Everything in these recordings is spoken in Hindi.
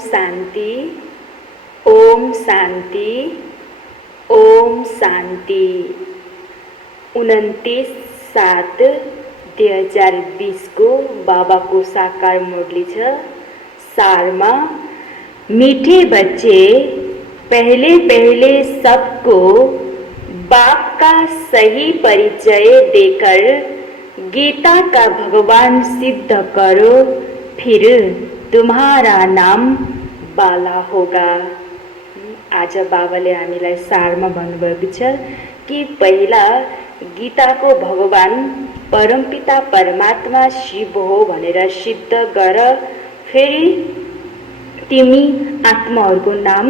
शांति, ओम शांति, ओम शांति। 29/7/2020 को बाबा को साकार मुरली छ। सारमा मीठे बच्चे, पहले पहले सबको बाप का सही परिचय देकर गीता का भगवान सिद्ध करो, फिर तुम्हारा नाम बाला होगा। आज बाबाले हामीलाई सारमा भन्नुभएको छ कि पहिला गीताको भगवान परमपिता परमात्मा शिव हो भनेर सिद्ध गर, फेरि तिमी आत्माहरूको नाम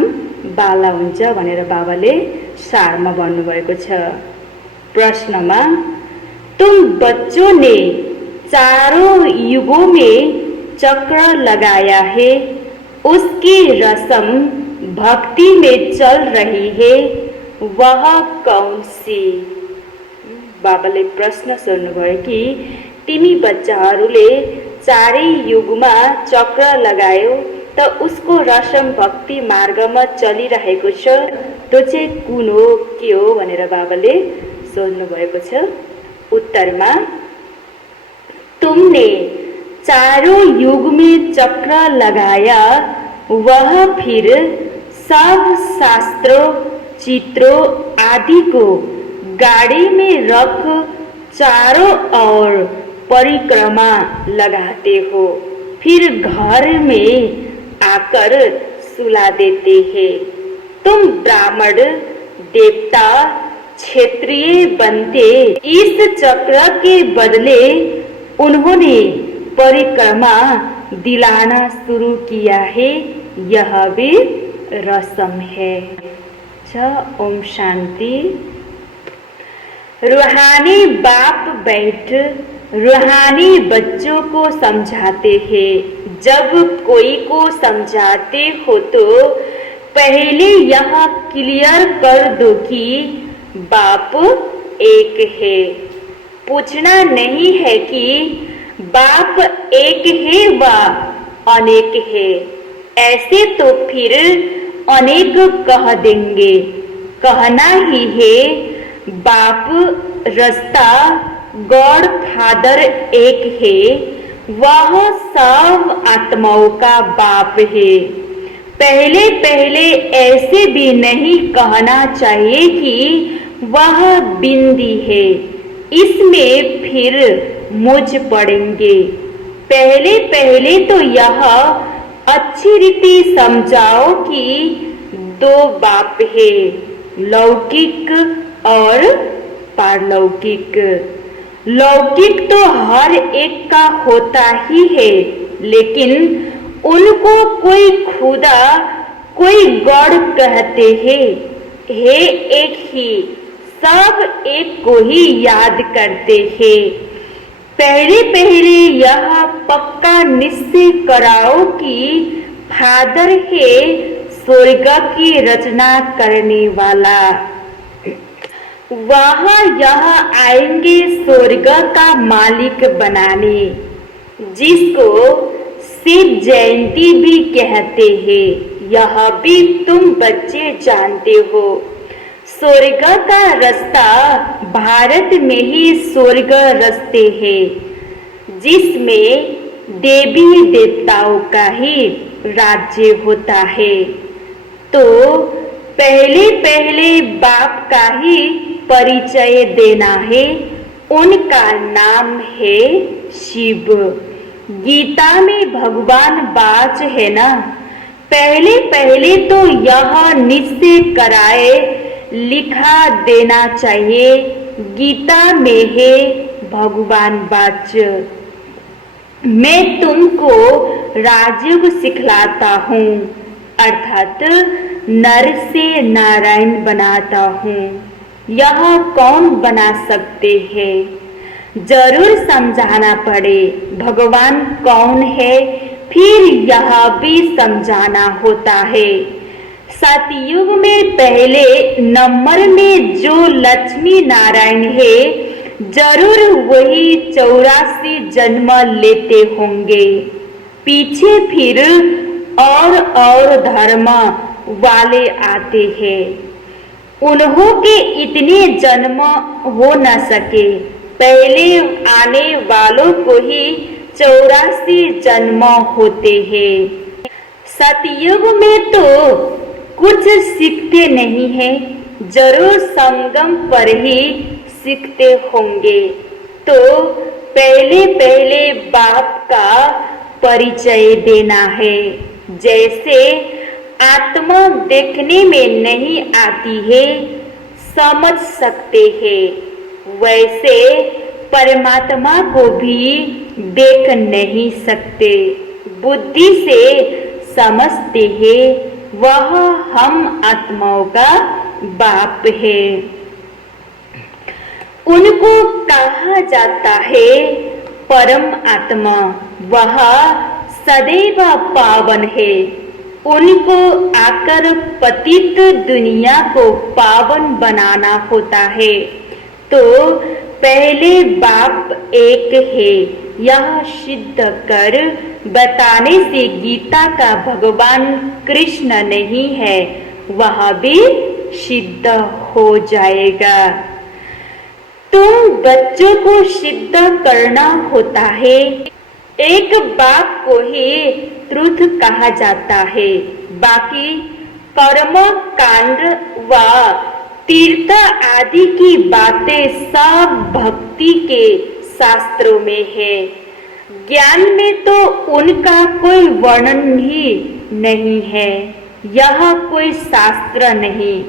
बाला हुन्छ भनेर बाबाले सारमा भन्नुभएको छ। प्रश्नमा तुम बच्चों ने चारों युगों में चक्र लगाया है, उसकी रस्म भक्ति में चल रही है, वह कौन सी? बाबाले प्रश्न सोध्नुभयो कि तिमी बच्चाहरूले चारै युगमा चक्र लगायो त उसको रसम भक्ति मार्गमा चलिरहेको छ, त्यो चाहिँ कुन हो, के हो भनेर बाबाले सोध्नु भएको छ। उत्तरमा तुमने चारों युग में चक्र लगाया, वह फिर सब शास्त्रों चित्रों आदि को गाड़ी में रख चारों ओर परिक्रमा लगाते हो, फिर घर में आकर सुला देते हैं। तुम ब्राह्मण देवता क्षेत्रीय बनते, इस चक्र के बदले उन्होंने परिक्रमा दिलाना शुरू किया है, यह भी रस्म है। ओम शांति। रूहानी बाप बैठ रूहानी बच्चों को समझाते हैं। जब कोई को समझाते हो तो पहले यह क्लियर कर दो कि बाप एक है। पूछना नहीं है कि बाप एक है व अनेक है, ऐसे तो फिर अनेक कह देंगे। कहना ही है बाप रास्ता गॉड फादर एक है, वह सब आत्माओं का बाप है। पहले पहले ऐसे भी नहीं कहना चाहिए कि वह बिंदी है, इसमें फिर मुझ पड़ेंगे। पहले पहले तो यह अच्छी रीति समझाओ कि दो बाप है, लौकिक और पारलौकिक। लौकिक तो हर एक का होता ही है, लेकिन उनको कोई खुदा कोई गॉड कहते हैं। है एक ही, सब एक को ही याद करते हैं। पहले पहले यह पक्का निश्चय कराओ कि फादर है स्वर्ग की रचना करने वाला। वह यहाँ आएंगे स्वर्ग का मालिक बनाने, जिसको शिव जयंती भी कहते हैं। यह भी तुम बच्चे जानते हो। स्वर्ग का रास्ता भारत में ही स्वर्ग रास्ते हैं, जिसमें देवी देवताओं का ही राज्य होता है। तो पहले पहले बाप का ही परिचय देना है। उनका नाम है शिव। गीता में भगवान बाच है ना। पहले पहले तो यह निश्चय कराए लिखा देना चाहिए, गीता में है भगवान बाच। मैं तुमको राजयोग सिखलाता हूँ, अर्थात नर से नारायण बनाता हूँ। यह कौन बना सकते हैं? जरूर समझाना पड़े भगवान कौन है, फिर यह भी समझाना होता है। सतयुग में पहले नंबर में जो लक्ष्मी नारायण है, जरूर वही 84 जन्म लेते होंगे। पीछे फिर और धर्म वाले आते हैं। उन्हों के इतने जन्म हो न सके, पहले आने वालों को ही 84 जन्म होते हैं। सतयुग में तो कुछ सीखते नहीं हैं, जरूर संगम पर ही सीखते होंगे। तो पहले पहले बाप का परिचय देना है। जैसे आत्मा देखने में नहीं आती है, समझ सकते हैं, वैसे परमात्मा को भी देख नहीं सकते, बुद्धि से समझते हैं वह हम आत्माओं का बाप है। उनको कहा जाता है परम आत्मा, वह सदैव पावन है। उनको आकर पतित दुनिया को पावन बनाना होता है। तो पहले बाप एक है, यह सिद्ध कर बताने से गीता का भगवान कृष्ण नहीं है, वह भी सिद्ध हो जाएगा। तुम बच्चों को सिद्ध करना होता है। एक बाप को ही ट्रुथ कहा जाता है, बाकी कर्म कांड व तीर्थ आदि की बातें सब भक्ति के शास्त्रों में है। ज्ञान में तो उनका कोई वर्णन ही नहीं है, यह कोई शास्त्र नहीं।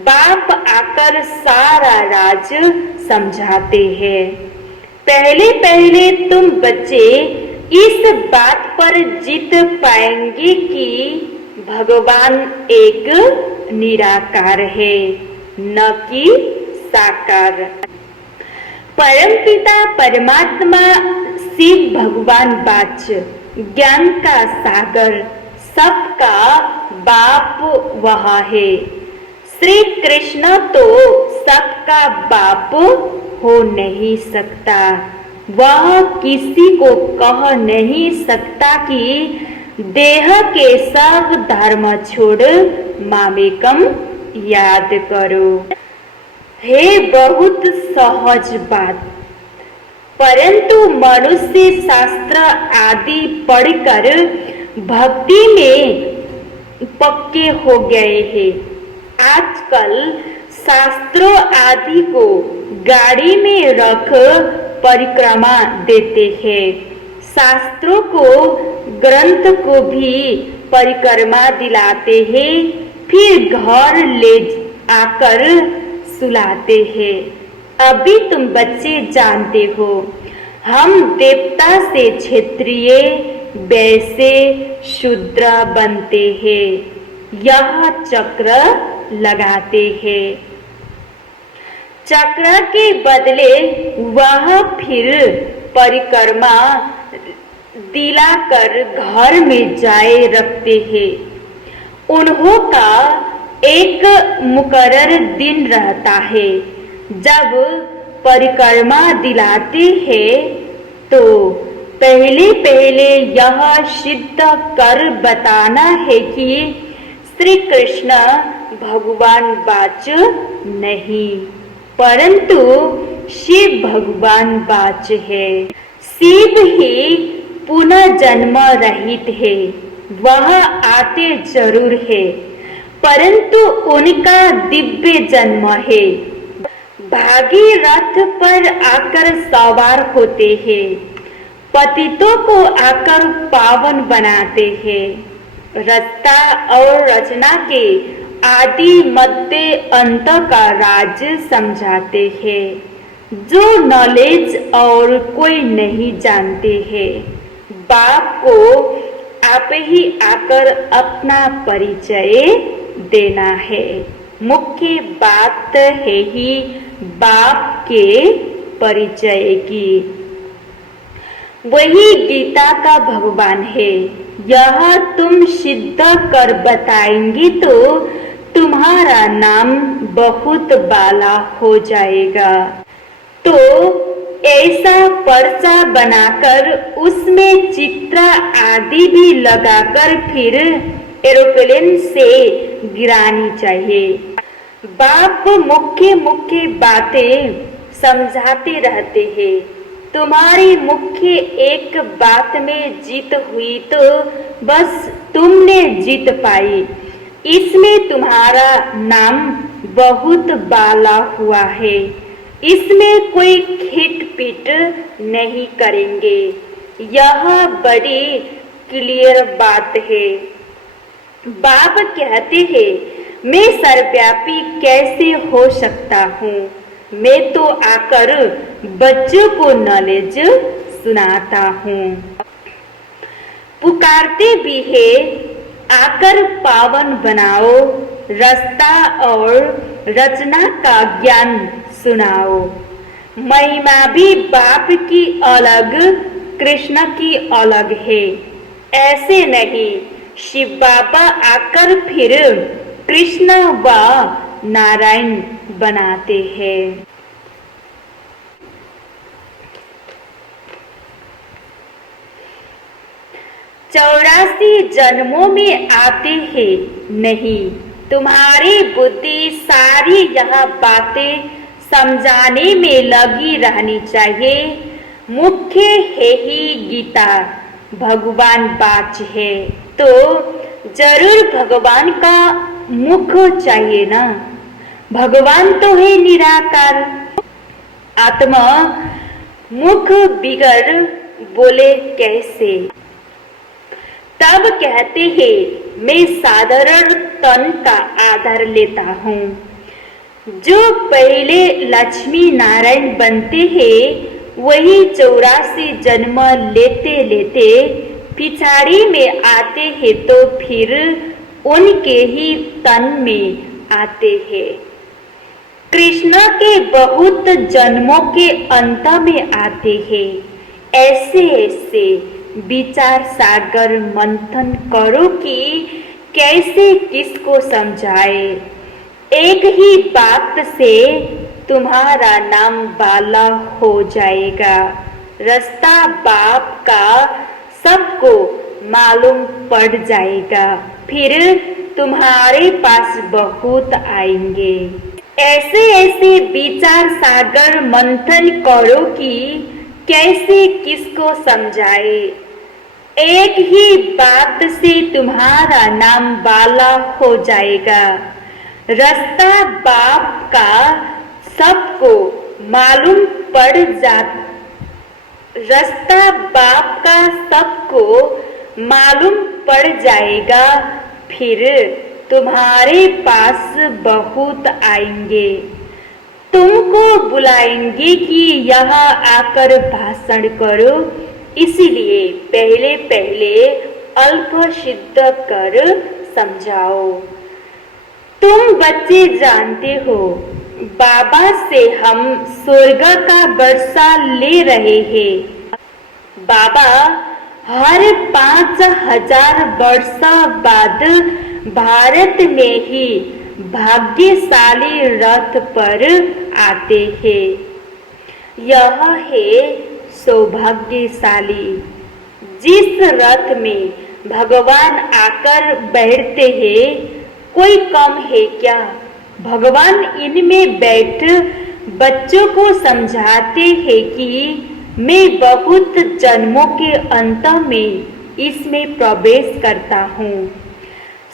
बाप आकर सारा राज समझाते हैं। पहले पहले तुम बच्चे इस बात पर जीत पाएंगे कि भगवान एक निराकार है, न कि साकार। परमपिता परमात्मा शिव भगवान वाच्य, ज्ञान का सागर, सबका बाप वह है। श्री कृष्ण तो सबका बाप हो नहीं सकता, वह किसी को कह नहीं सकता कि देह के सब धर्म छोड़ मामेकम याद करो। है बहुत सहज बात, परंतु मनुष्य शास्त्र आदि पढ़कर भक्ति में पक्के हो गए हैं। आजकल शास्त्रों आदि को गाड़ी में रख परिक्रमा देते हैं। शास्त्रों को ग्रंथ को भी परिक्रमा दिलाते हैं, फिर घर ले आकर सुलाते हैं। अभी तुम बच्चे जानते हो, हम देवता से क्षत्रिय, वैसे शूद्र बनते हैं, यह चक्र लगाते हैं। चक्र के बदले वह फिर परिक्रमा दिलाकर घर में जाए रखते हैं। उन्हों का एक मुकर्रर दिन रहता है, जब परिक्रमा दिलाते हैं तो पहले पहले यह सिद्ध कर बताना है कि श्री कृष्ण भगवान वाच्य नहीं, परंतु शिव भगवान वाच्य है। शिव ही पुनः जन्म रहित है, वह आते जरूर है, परंतु उनका दिव्य जन्म है। भागीरथ पर आकर सवार होते हैं, पतितों को आकर पावन बनाते हैं। रचना और रचना के आदि मध्य अंत का राज समझाते हैं, जो नॉलेज और कोई नहीं जानते हैं। बाप को आप ही आकर अपना परिचय देना है। मुख्य बात है ही बाप के परिचय की। वही गीता का भगवान है। यह तुम सिद्ध कर बताएंगे तो तुम्हारा नाम बहुत बाला हो जाएगा। तो ऐसा पर्चा बनाकर उसमें चित्र आदि भी लगाकर फिर एरोप्लेन से गिरानी चाहिए। बाप मुख्य मुख्य बातें समझाते रहते हैं। तुम्हारी मुख्य एक बात में जीत हुई तो बस तुमने जीत पाई। इसमें तुम्हारा नाम बहुत बाला हुआ है। इसमें कोई खिटपिट नहीं करेंगे। यह बड़ी क्लियर बात है। बाप कहते हैं, मैं सर्वव्यापी कैसे हो सकता हूँ? मैं तो आकर बच्चों को नॉलेज सुनाता हूँ। पुकारते भी है, आकर पावन बनाओ, रास्ता और रचना का ज्ञान सुनाओ। महिमा भी बाप की अलग, कृष्ण की अलग है। ऐसे नहीं, शिव बाबा आकर फिर कृष्ण व नारायण बनाते हैं। 84 जन्मों में आते हैं नहीं। तुम्हारी बुद्धि सारी यह बातें समझाने में लगी रहनी चाहिए। मुख्य है ही गीता, भगवान बाच है तो जरूर भगवान का मुख चाहिए ना। भगवान तो है निराकार। आत्मा मुख बिगर बोले कैसे? तब कहते हैं, मैं साधारण तन का आधार लेता हूँ। जो पहले लक्ष्मी नारायण बनते हैं वही 84 जन्म लेते लेते पिछाड़ी में आते हैं तो फिर उनके ही तन में आते हैं। कृष्ण के बहुत जन्मों के अंत में आते हैं। ऐसे ऐसे विचार सागर मंथन करो कि कैसे किसको समझाए। एक ही बात से तुम्हारा नाम बाला हो जाएगा। रास्ता बाप का सबको मालूम पड़ जाएगा। फिर तुम्हारे पास बहुत आएंगे। ऐसे ऐसे विचार सागर मंथन करो कि कैसे किसको समझाए। एक ही बात से तुम्हारा नाम बाला हो जाएगा। रास्ता बाप का सबको मालूम पड़ रास्ता बाप का सबको मालूम पड़ जाएगा। फिर तुम्हारे पास बहुत आएंगे। तुमको बुलाएंगे कि यहाँ आकर भाषण करो। इसीलिए पहले पहले अल्प सिद्ध कर समझाओ। तुम बच्चे जानते हो, बाबा से हम स्वर्ग का वर्षा ले रहे हैं। बाबा हर 5000 वर्ष बाद भारत में ही भाग्यशाली रथ पर आते हैं। यह है सौभाग्यशाली। जिस रथ में भगवान आकर बैठते हैं, कोई कम है क्या? भगवान इनमें बैठ बच्चों को समझाते हैं कि मैं बहुत जन्मों के अंत में इसमें प्रवेश करता हूँ।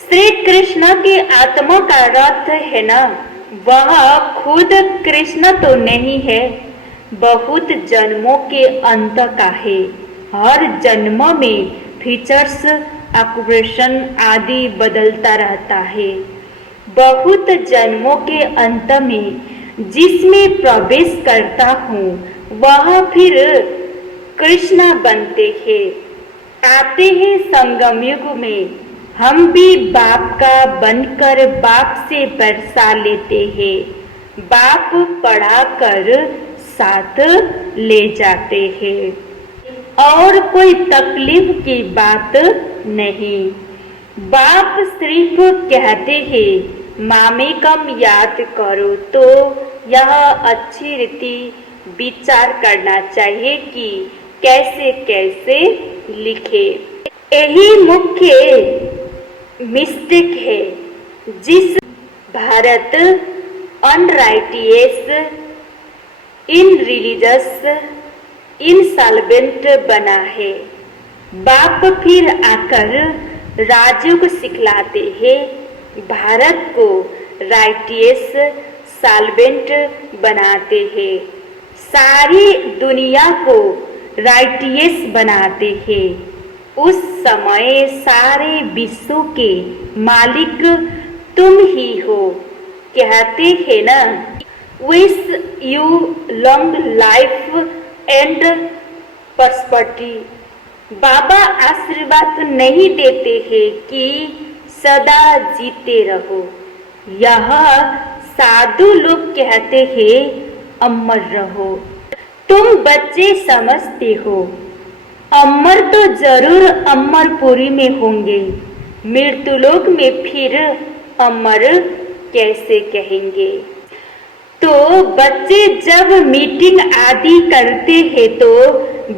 श्री कृष्ण के आत्मा का रथ है ना, वह खुद कृष्ण तो नहीं है, बहुत जन्मों के अंत का है। हर जन्म में फीचर्स ऑक्यूपेशन आदि बदलता रहता है। बहुत जन्मों के अंत में जिसमें प्रवेश करता हूँ वह फिर कृष्ण बनते हैं। आते हैं संगम युग में। हम भी बाप का बनकर बाप से बरसा लेते हैं। बाप पढ़ाकर साथ ले जाते हैं और कोई तकलीफ की बात नहीं। बाप सिर्फ कहते हैं, मामेकम याद करो तो यह अच्छी रीति विचार करना चाहिए कि कैसे कैसे लिखे। यही मुख्य मिस्टेक है जिस भारत अनराइटियस, इन रिलीजियस, इंसॉल्वेंट बना है। बाप फिर आकर राज्यों को सिखलाते हैं भारत को राइटियस, सॉल्वेंट बनाते हैं, सारी दुनिया को राइटियस बनाते हैं। उस समय सारे विश्व के मालिक तुम ही हो। कहते हैं ना, wish you long life and prosperity. बाबा आशीर्वाद नहीं देते हैं कि सदा जीते रहो। यह साधु लोग कहते हैं अमर रहो। तुम बच्चे समझते हो अमर तो जरूर अमरपुरी में होंगे, मृत्युलोक में फिर अमर कैसे कहेंगे। तो बच्चे जब मीटिंग आदि करते हैं तो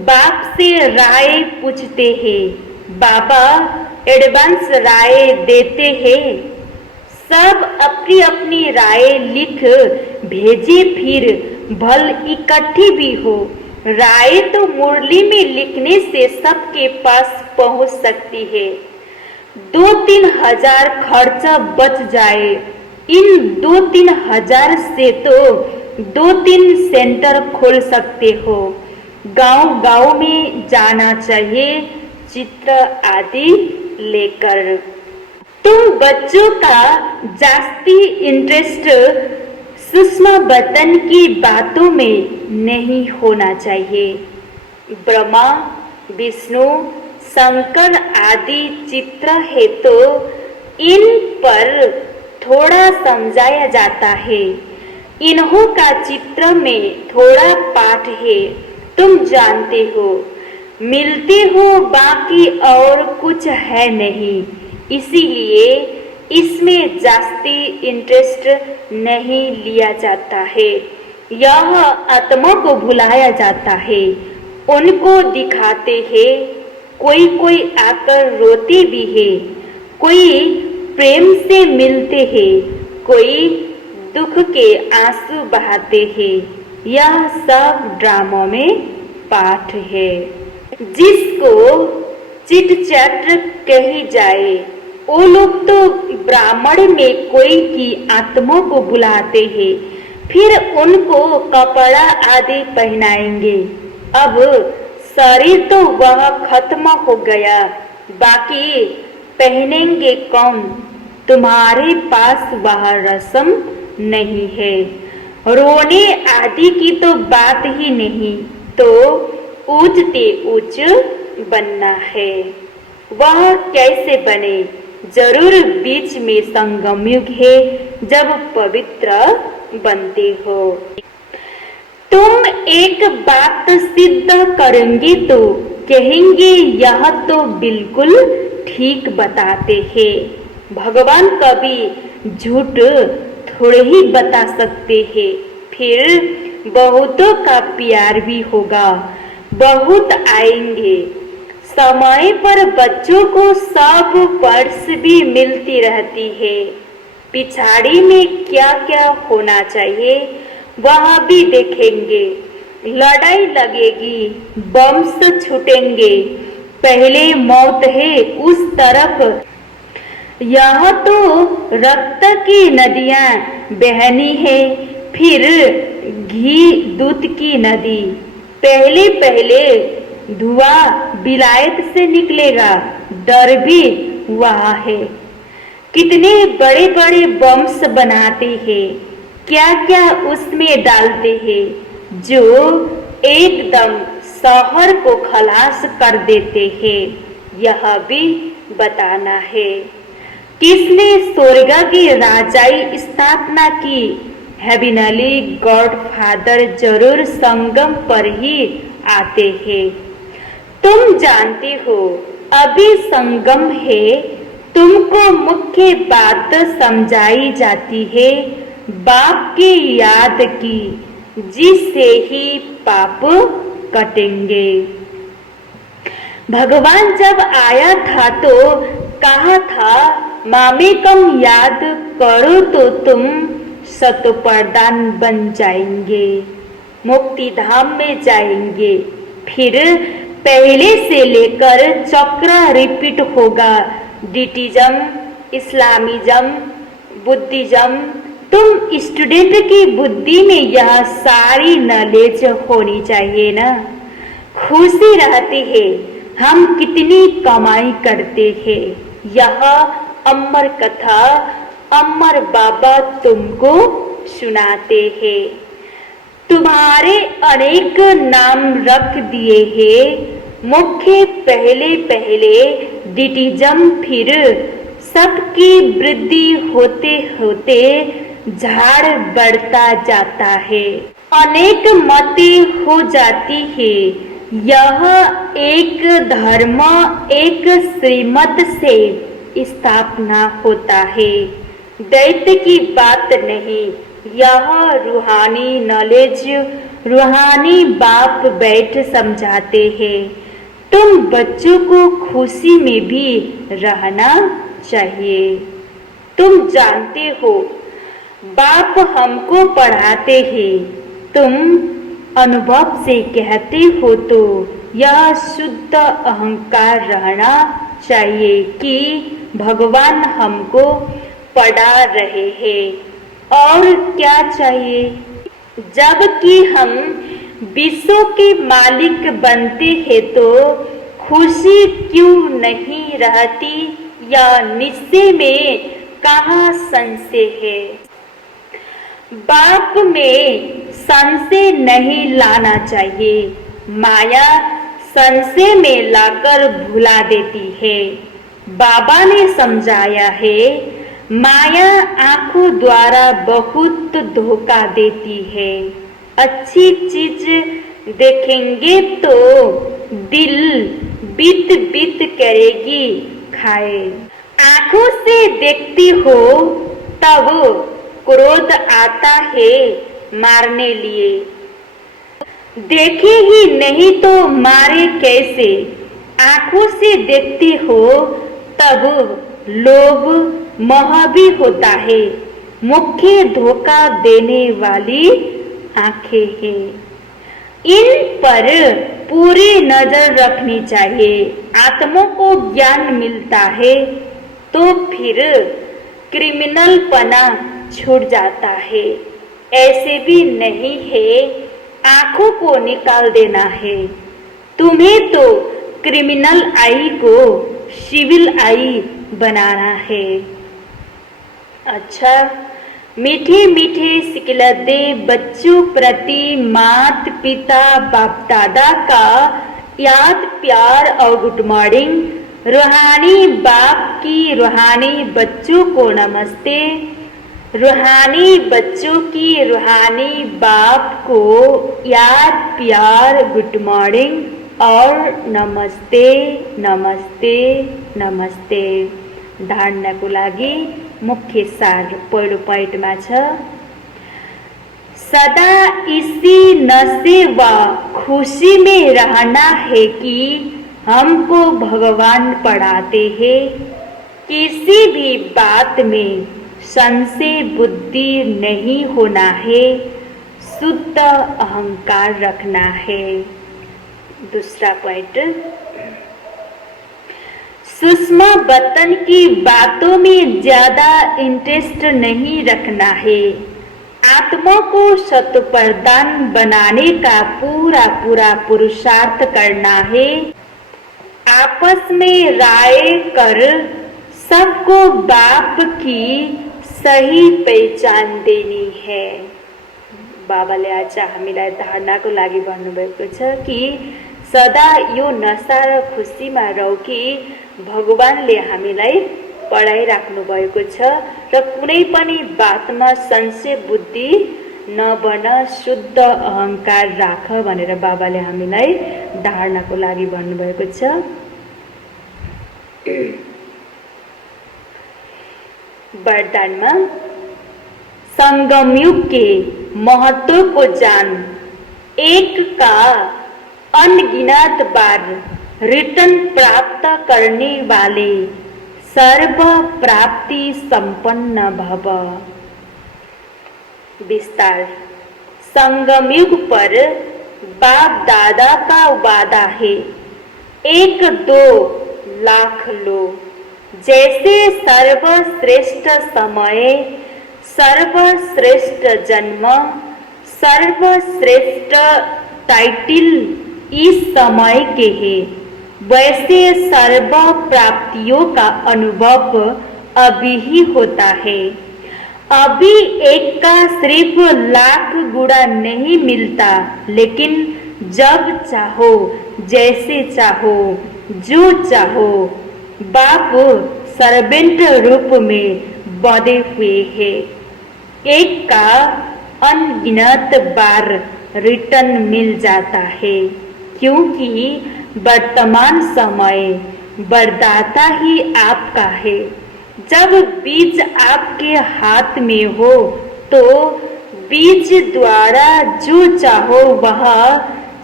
बाप से राय पूछते हैं। बाबा एडवांस राय देते हैं। सब अपनी अपनी राय लिख भेजे, फिर भल इकट्ठी भी हो। राय तो मुरली में लिखने से सबके पास पहुंच सकती है। 2-3 हजार खर्चा बच जाए। इन 2-3 हजार से तो 2-3 सेंटर खोल सकते हो। गांव गांव में जाना चाहिए चित्र आदि लेकर। तुम बच्चों का जास्ती इंटरेस्ट सुषमा बतन की बातों में नहीं होना चाहिए। ब्रह्मा, विष्णु, शंकर आदि चित्र है तो इन पर थोड़ा समझाया जाता है। इन्हों का चित्र में थोड़ा पाठ है, तुम जानते हो। मिलते हो बाकी और कुछ है नहीं, इसीलिए इसमें जास्ती इंटरेस्ट नहीं लिया जाता है। यह आत्मा को भुलाया जाता है। उनको दिखाते हैं, कोई कोई आकर रोते भी है, कोई प्रेम से मिलते हैं, कोई दुख के आंसू बहाते हैं। यह सब ड्रामों में पाठ है। जिसको चिट चैट कही जाए, वो लोग तो ब्राह्मण में कोई की आत्मा को बुलाते हैं, फिर उनको कपड़ा आदि पहनाएंगे। अब शरीर तो वह खत्म हो गया, बाकी पहनेंगे कौन? तुम्हारे पास वह रस्म नहीं है। रोने आदि की तो बात ही नहीं, तो ऊंचते ऊंच बनना है। वह कैसे बने? जरूर बीच में संगम युग है, जब पवित्र बनते हो। तुम एक बात सिद्ध करेंगे तो कहेंगे यह तो बिल्कुल ठीक बताते हैं। भगवान कभी झूठ थोड़े ही बता सकते हैं। फिर बहुतों का प्यार भी होगा, बहुत आएंगे। समय पर बच्चों को सब पर्स भी मिलती रहती है। पिछाड़ी में क्या क्या होना चाहिए वह भी देखेंगे। लड़ाई लगेगी, बम्स छूटेंगे, पहले मौत है उस तरफ। यह तो रक्त की नदियां बहनी है, फिर घी दूध की नदी। पहले पहले धुआं विलायत से निकलेगा, डर भी वहाँ है। कितने बड़े बड़े बम्स बनाते हैं, क्या क्या उसमें डालते हैं, जो एकदम शहर को खलास कर देते हैं। यह भी बताना है। किसने स्वर्ग की राजाई स्थापना की? हेविनली गॉडफादर जरूर संगम पर ही आते हैं। तुम जानते हो अभी संगम है, तुमको मुख्य बात समझाई जाती है। बाप की याद की, जिससे ही पाप कटेंगे। भगवान जब आया था तो कहा था, मामेकम याद करो तो तुम शतप्रधान बन जाएंगे, मुक्ति धाम में जाएंगे। फिर पहले से लेकर चक्र रिपीट होगा, डिटिज्म, इस्लामिज्म, बुद्धिज्म। तुम स्टूडेंट की बुद्धि में यह सारी नॉलेज होनी चाहिए ना। खुशी रहती है, हम कितनी कमाई करते हैं, यह अमर कथा अमर बाबा तुमको सुनाते हैं। तुम्हारे अनेक नाम रख दिए हैं, मुख्य पहले पहले डिटिज्म, फिर सबकी वृद्धि होते होते झाड़ बढ़ता जाता है, अनेक मतें हो जाती है। यह एक धर्म एक श्रीमत से स्थापना होता है, दैत्य की बात नहीं। यह रूहानी नॉलेज रूहानी बाप बैठ समझाते हैं। तुम बच्चों को खुशी में भी रहना चाहिए। तुम जानते हो बाप हमको पढ़ाते हैं, तुम अनुभव से कहते हो तो यह शुद्ध अहंकार रहना चाहिए कि भगवान हमको पढ़ा रहे हैं। और क्या चाहिए? जबकि हम विश्व के मालिक बनते हैं तो खुशी क्यों नहीं रहती, या निश्चय में कहाँ संशय है। बाप में संशय नहीं लाना चाहिए, माया संशय में लाकर भुला देती है। बाबा ने समझाया है, माया आंखों द्वारा बहुत धोखा देती है। अच्छी चीज देखेंगे तो दिल बीत बीत करेगी खाए। आंखों से देखती हो तब क्रोध आता है मारने लिए, देखे ही नहीं तो मारे कैसे। आंखों से देखती हो तब लोभ मोह भी होता है, मुख्य धोखा देने वाली आंखें हैं। इन पर पूरी नजर रखनी चाहिए। आत्मा को ज्ञान मिलता है तो फिर क्रिमिनल पना छूट जाता है। ऐसे भी नहीं है आंखों को निकाल देना है। तुम्हें तो क्रिमिनल आई को सिविल आई बनाना है। अच्छा, मीठे मीठे सिकलतें बच्चों प्रति माता पिता बाप दादा का याद प्यार और गुड मॉर्निंग। रूहानी बाप की रूहानी बच्चों को नमस्ते। रूहानी बच्चों की रूहानी बाप को याद प्यार गुड मॉर्निंग और नमस्ते नमस्ते नमस्ते। धारणको लागि मुख्य सार पहिलो पोइन्टमा छ, सदा इसी नशे व खुशी में रहना है कि हमको भगवान पढ़ाते हैं। किसी भी बात में संशय बुद्धि नहीं होना है, शुद्ध अहंकार रखना है। दूसरा पॉइंट, सुषमा बतन की बातों में ज्यादा इंटरेस्ट नहीं रखना है। आत्मा को शतप्रधान बनाने का पूरा पूरा पुरुषार्थ करना है। आपस में राय कर सबको बाप की सही पहचान देनी है। बाबाले आज हामीलाई धारणाको लागि भन्नुभएको छ कि सदा यो नशा र खुसीमा रहौ कि भगवानले हामीलाई पढाइराख्नु भएको छ र कुनै पनि बातमा संशय बुद्धि नबन, शुद्ध अहंकार राख भनेर बाबाले हामीलाई धारणाको लागि भन्नुभएको छ। वरदानमा संगम युग के महत्व को जान। एक का अनगिनत बार रिटर्न प्राप्त करने वाले सर्व प्राप्ति संपन्न भव। विस्तार। संगम युग पर बाप दादा का वादा है, 1-2 लाख लो। जैसे सर्वश्रेष्ठ समय, सर्वश्रेष्ठ जन्म, सर्वश्रेष्ठ टाइटिल इस समय के है, वैसे सर्व प्राप्तियों का अनुभव अभी ही होता है। अभी एक का सिर्फ लाख गुणा नहीं मिलता, लेकिन जब चाहो, जैसे चाहो, जो चाहो, बाप सर्वेंट रूप में बंधे हुए हैं। एक का अनगिनत बार रिटर्न मिल जाता है, क्योंकि वर्तमान समय वरदाता ही आपका है। जब बीज आपके हाथ में हो तो बीज द्वारा जो चाहो वह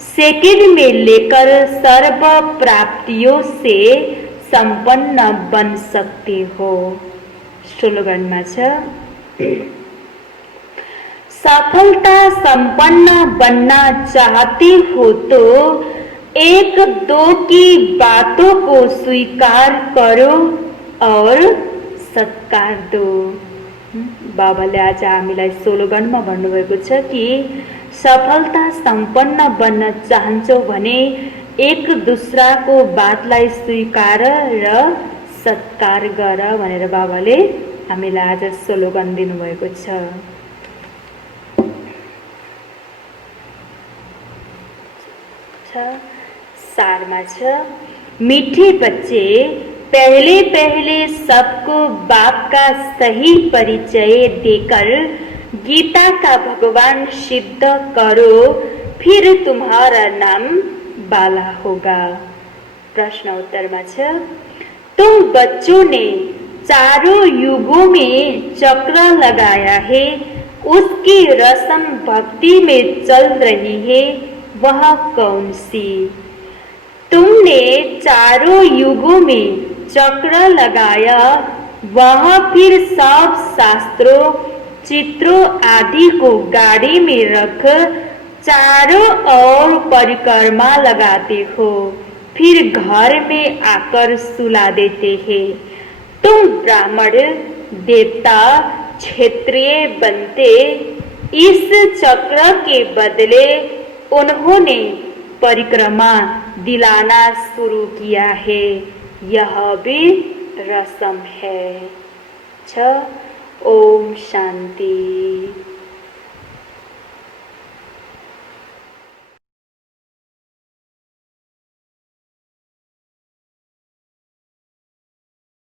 सेकंड में लेकर सर्व प्राप्तियों से संपन्न बन सकते हो। स्लोगनमा छ, सफलता संपन्न बनना चाहते हो तो 1-2 की बातों को स्वीकार करो और सत्कार दो। बाबाले आज हामीलाई स्लोगनमा भन्नुभएको छ कि सफलता संपन्न बन्न चाहन्छौ भने एक दूसराको बातलाई स्वीकार र सत्कार गर भनेर बाबाले हामीलाई आज स्लोगन दिनुभएको छ। सारमा छ, मीठे बच्चे पहले पहले सबको बाप का सही परिचय देकर गीता का भगवान सिद्ध करो, फिर तुम्हारा नाम बाला होगा। प्रश्न उत्तर में छ, तुम बच्चों ने चारों युगों में चक्र लगाया है, उसकी रस्म भक्ति में चल रही है, वह कौन सी? तुमने चारों युगों में चक्र लगाया, वह फिर सब शास्त्रों, चित्रों आदि को गाड़ी में रख चारों ओर परिक्रमा लगाते हो, फिर घर में आकर सुला देते हैं। तुम ब्राह्मण, देवता, क्षत्रिय बनते, इस चक्र के बदले उन्होंने परिक्रमा दिलाना शुरू किया है, यह भी रस्म है। ओम शांति।